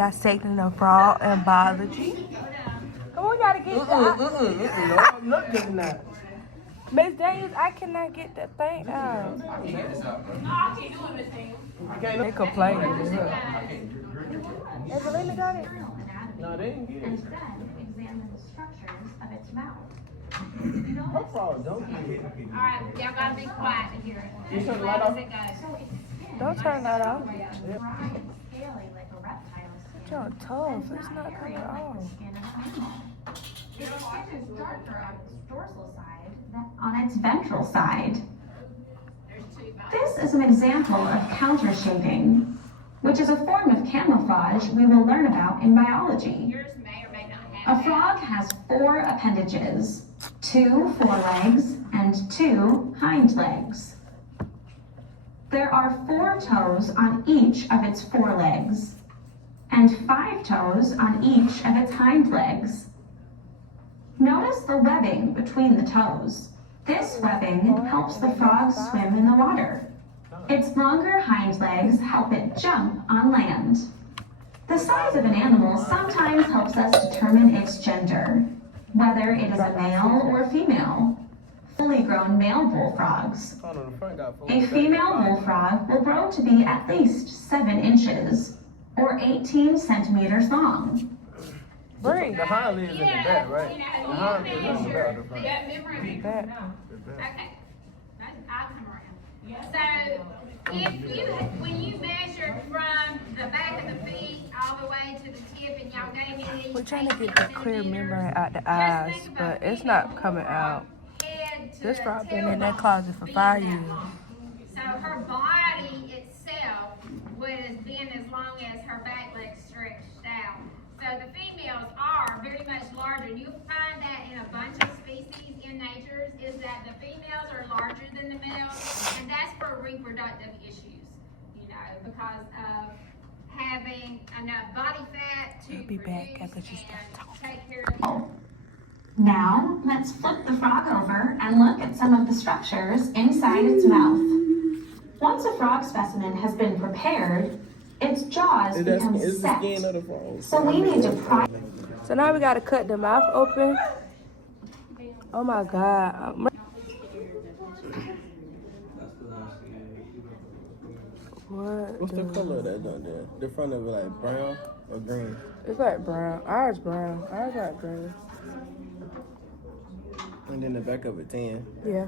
dissecting a frog in biology. Come on, y'all to get that. No, I'm not getting that. Miss Daniels, I cannot get that thing out. They complain. Evelina got it? No, they didn't get it. And then examine the structures of its mouth. Her frog don't get it. Alright, y'all gotta be quiet to hear it. You turn the How light does off? it go? Don't turn that off. Scaly like a reptile's skin. It's your toes. It's not coming off. Skin of an animal. Its skin is darker on its dorsal side than on its ventral side. This is an example of countershading, which is a form of camouflage we will learn about in biology. Yours may or may not have A frog has 4 appendages, 2 forelegs and 2 hind legs. There are 4 toes on each of its forelegs and 5 toes on each of its hind legs. Notice the webbing between the toes. This webbing helps the frog swim in the water. Its longer hind legs help it jump on land. The size of an animal sometimes helps us determine its gender, whether it is a male or female. Fully grown male bullfrogs. A female bullfrog will grow to be at least 7 inches, or 18 centimeters long. Bring. The hind legs in the back, right? You The know, hind you legs in the measure back. the memory. That. Okay. I'll come around. So, when you measured from the back of the feet all the way to the tip and y'all gave me these. We're trying to get the clear memory out the eyes, but it's not coming out. This frog been in that closet for 5 years. So her body itself would have been as long as her back legs stretched out. So the females are very much larger. You'll find that in a bunch of species in nature, is that the females are larger than the males, and that's for reproductive issues, you know, because of having enough body fat to I'll be back produce after she starts and talking. take care of. Now, let's flip the frog over and look at some of the structures inside its mouth. Once a frog specimen has been prepared, its jaws become set. So we need to pry. So now we gotta cut the mouth open. Oh my God. What's the color of that down there? The front of it like brown or green? It's like brown. Ours brown. Ours like green. And then the back of it tan. Yeah.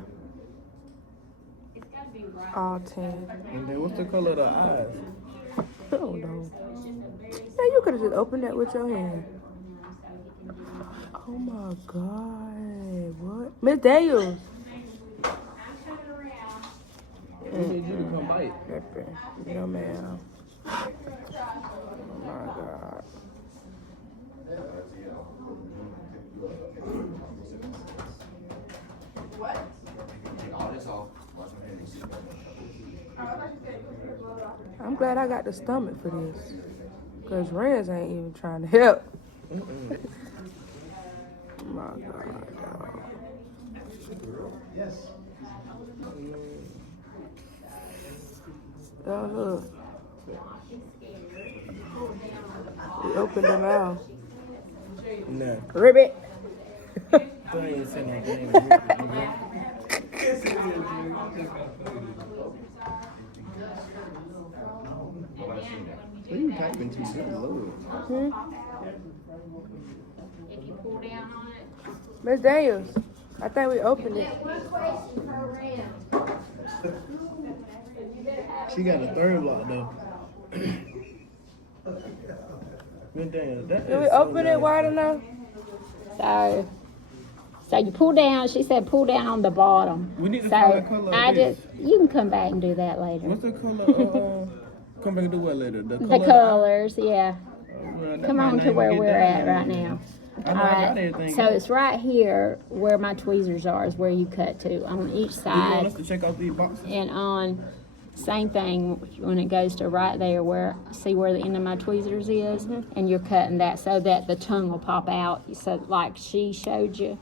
All 10. And then what's the color of the eyes? I don't know. Yeah, you could have just opened that with your hand. Oh my God. What? Miss Daniels. We need you to come bite. No, ma'am. Oh my God. I'm glad I got the stomach for this. Because Renz ain't even trying to help. Oh my God. Yes. Oh, look. We opened the mouth. Nah. Ribbit. Don't even say no game. What are you typing to? Good Lord. If you pull down on it. Miss Daniels, I think we opened it. She got a third block though. Good damn, that Did we is so open it nice. wide enough? So you pull down, she said pull down on the bottom. We need to find the color I of this. you can come back and do that later. What's the color? Come back and do what later? The The colors, yeah. Well, that Come might on not to even where get we're down at there. right now. I know I got everything. So it's right here where my tweezers are is where you cut to on each Do you want side. us to check out these boxes? And on, same thing when it goes to right there where, see where the end of my tweezers is? And you're cutting that so that the tongue will pop out, so like she showed you.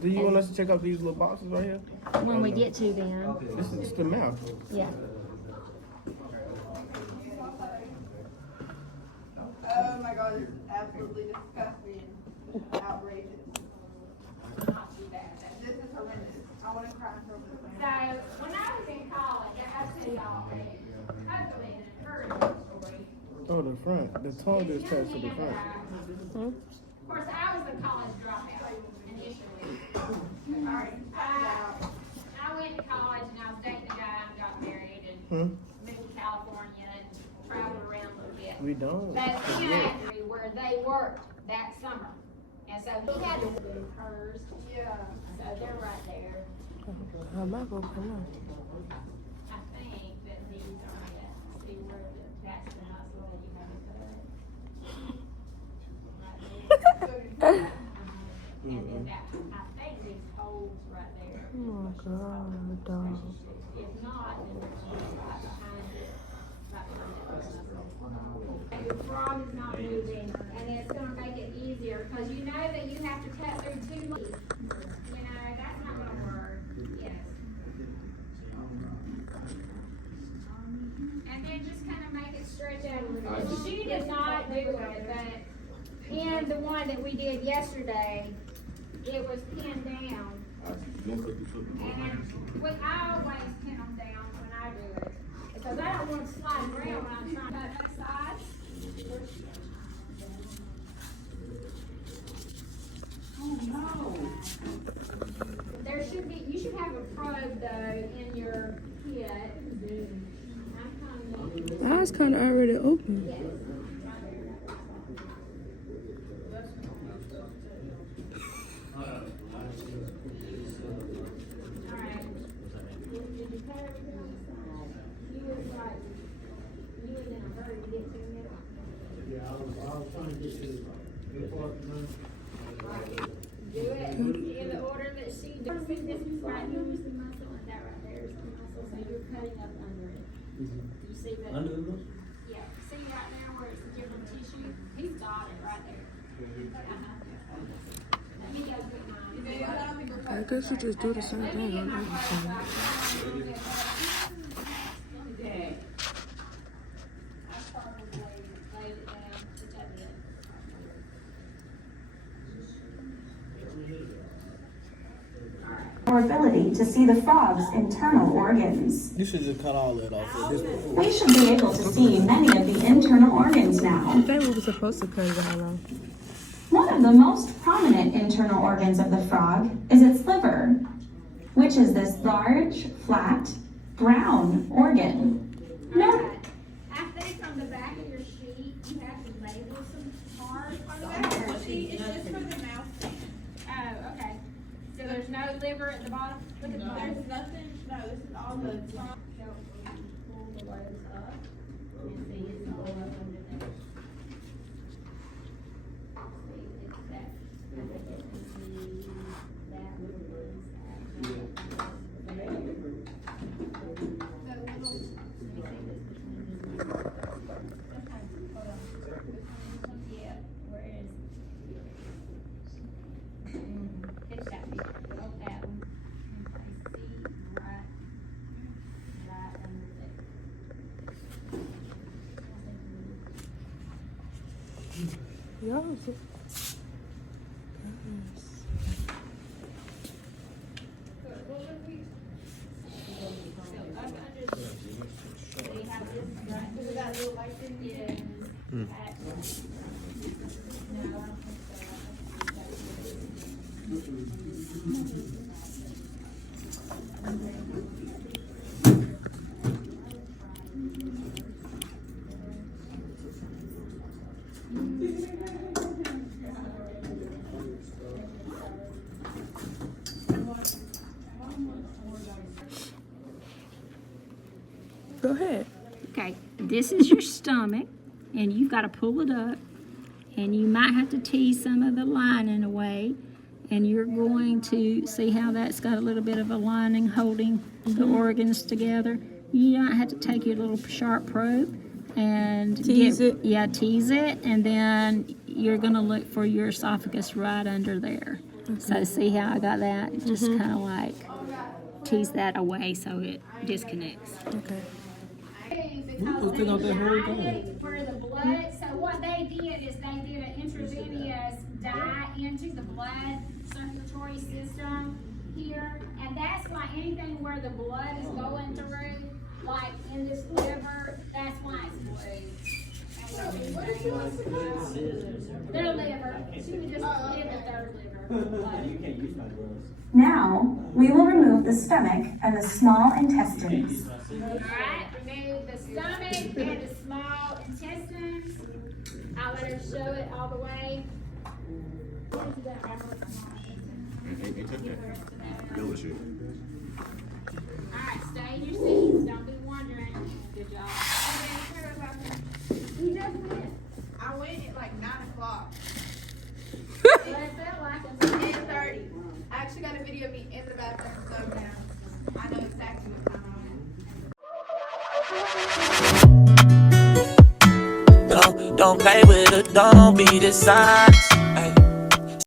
Do you want us to check out these little boxes right here? When we get to them, This is the mouth. yeah. Oh, the front. The tongue is attached to the front. Hmm? Of course, I was a college dropout initially. I went to college and I was dating a guy and got married and moved to California and traveled around a little bit. We don't. But in a factory where they worked that summer. And so he had to do hers. Yeah. So they're right there. How am I gonna come on? I think that these are it. See where that's the muscle that you have to put. Right there. And then that, I think these holes right there. Oh my God, dog. If not, then there's one right behind it. Right behind that muscle. Your frog is not moving, and it's gonna make it easier, because you know that you have to cut through 2 leaves. You know, that's not gonna work. Yes. And then just kind of make it stretch out a little bit. She did not do it, but in the one that we did yesterday, it was pinned down. And I always pin them down when I do it, because I don't want to slide around when I'm trying to cut that side. Oh no. There should be, you should have a probe though in your kit. Mine's kind of already open. Yes. Alright. Did you cut everything on the side? You was like, you was in a hurry to get to it. Yeah, I was trying to get to the part. Do it in the order that she does. This is right here is the muscle, and that right there is the muscle, so you're cutting up under it. You see that? Under the muscle? Yeah, see right there where it's a different tissue? He's got it right there. Let me go put mine. I guess you just do the same thing on everything. Okay. I probably laid it down, which I did. Our ability to see the frog's internal organs. You should just cut all that off at this point. We should be able to see many of the internal organs now. I think we were supposed to cut it all off. One of the most prominent internal organs of the frog is its liver, which is this large, flat, brown organ. No, I think on the back of your sheet, you have to label some parts. On the back of your sheet, it's just for the mouth stand. Oh, okay. So there's no liver at the bottom? Look at the bottom. There's nothing, no, this is all the top. So pull the lobes up and see it's all up under there. See, it's that. I think it can see that little one's yeah, where is it's that big, oh, that one. I see right under there. Y'all, go ahead. Okay, this is your stomach, and you've got to pull it up, and you might have to tease some of the lining away, and you're going to see how that's got a little bit of a lining holding the organs together. You might have to take your little sharp probe and Tease it? Yeah, tease it, and then you're going to look for your esophagus right under there. So see how I got that? Just kind of like tease that away so it disconnects. Okay. Because they died for the blood. So what they did is they did an intravenous dye into the blood circulatory system here, and that's why anything where the blood is going through, like in this liver, that's why it's blue. And Their liver. She was just in the third liver. Now, we will remove the stomach and the small intestines. Alright, remove the stomach and the small intestines. I'll let her show it all the way. Alright, stay in your seats. Don't be wandering. Good job. You just went. I went at like 9 o'clock. Well, it felt like it was 10:30. I actually got a video of me in the bathroom so down. I know exactly what time I went. Don't play with it, don't be the size.